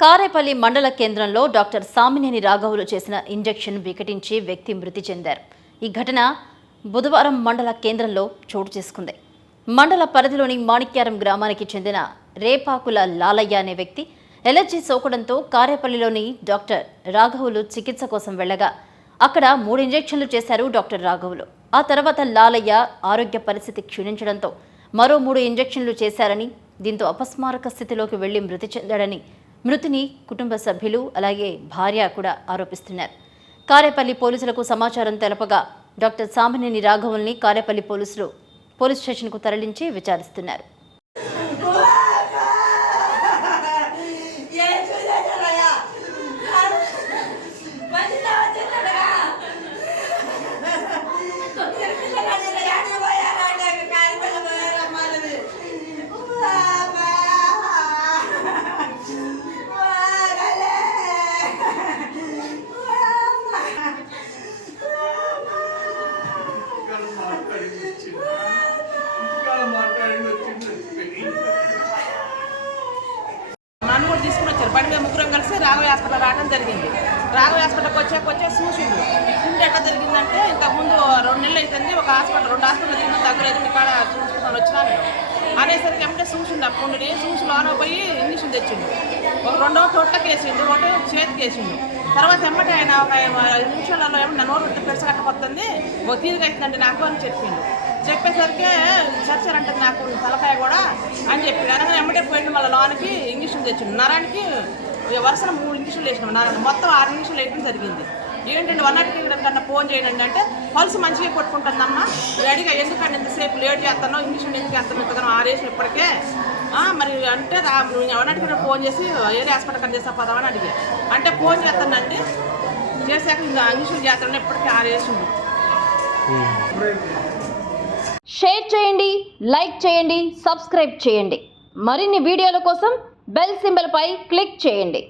కారేపల్లి మండల కేంద్రంలో డాక్టర్ సామినేని రాఘవులు చేసిన ఇంజెక్షన్ వికటించి వ్యక్తి మృతి చెందారు. ఈ ఘటన బుధవారం మండల కేంద్రంలో చోటు చేసుకుంది. మండల పరిధిలోని మాణిక్యారం గ్రామానికి చెందిన రేపాకుల లాలయ్య అనే వ్యక్తి ఎలర్జీ సోకడంతో కారేపల్లిలోని డాక్టర్ రాఘవులు చికిత్స కోసం వెళ్లగా అక్కడ 3 ఇంజెక్షన్లు చేశారు డాక్టర్ రాఘవులు. ఆ తర్వాత లాలయ్య ఆరోగ్య పరిస్థితి క్షీణించడంతో మరో 3 ఇంజెక్షన్లు చేశారని, దీంతో అపస్మారక స్థితిలోకి వెళ్లి మృతి చెందాడని మృతిని కుటుంబ సభ్యులు అలాగే భార్య కూడా ఆరోపిస్తున్నారు. కారేపల్లి పోలీసులకు సమాచారం తెలపగా డాక్టర్ సామినేని రాఘవుల్ని కారేపల్లి పోలీసులు పోలీస్ స్టేషన్కు తరలించి విచారిస్తున్నారు. నన్ను కూడా తీసుకుని వచ్చారు. బండి మీద ముగ్గురం కలిసి రాఘవయ్య హాస్పిటల్ రావడం జరిగింది. రాఘవయ్య హాస్పిటల్కి వచ్చే చూసిండు. ఇంటి ఎట్లా జరిగిందంటే ఇంతకుముందు 2 నెలలు అవుతుంది, ఒక హాస్పిటల్ 2 హాస్పిటల్ తిరిగిన తగ్గలేదు, మీ కాడ చూసుకుంటాను వచ్చినా నేను అనేసరికి ఏమంటే చూసిండు. అప్పుడు చూసి లోన పోయి ఇంజక్షన్ తెచ్చిండు. ఒక 2వ తొట్టకి వేసిండు, 1 చేతికి వేసిండు. తర్వాత ఎమ్మటే ఆయన ఒక 5 నిమిషాలలో ఏమన్నా నోరు పెడసగట్టకొస్తుంది, ఒక తీరుగా అవుతుందండి నాకు అని చెప్పిండు. చెప్పేసరికి చర్చారంటది నాకు తలకాయ కూడా అని చెప్పి అనగానే ఎమ్మటే పోయిండు. మళ్ళీ లోనికి ఇంజక్షన్ తెచ్చిండు. నరానికి వరుసలో 3 ఇంజక్షన్లు వేసినాం. నరానికి మొత్తం 6 ఇంజక్షన్లు వేయడం జరిగింది. ఏంటంటే 1 కన్నా ఫోన్ చేయండి అంటే పల్స్ మంచిగా కొట్టుకుంటుందమ్మా, అడిగా ఎందుకంటే ఎంతసేపు లేట్ చేస్తానో, ఇంజక్షన్ ఎందుకు వేస్తాను, ఇంతగానో 6 వేసిన ఇప్పటికే మరి అంటే 1 ఫోన్ చేసి ఏరియా హాస్పిటల్ కన్నా చేస్తా పోదామని అడిగి అంటే ఫోన్ చేస్తానండి, చేశాక ఇంకా ఇంజక్షన్ చేస్తాను ఇప్పటికీ 6 వేసింది. షేర్ చేయండి, లైక్ చేయండి, సబ్స్క్రైబ్ చేయండి. మరిన్ని వీడియోల కోసం బెల్ సింబల్ పై క్లిక్ చేయండి.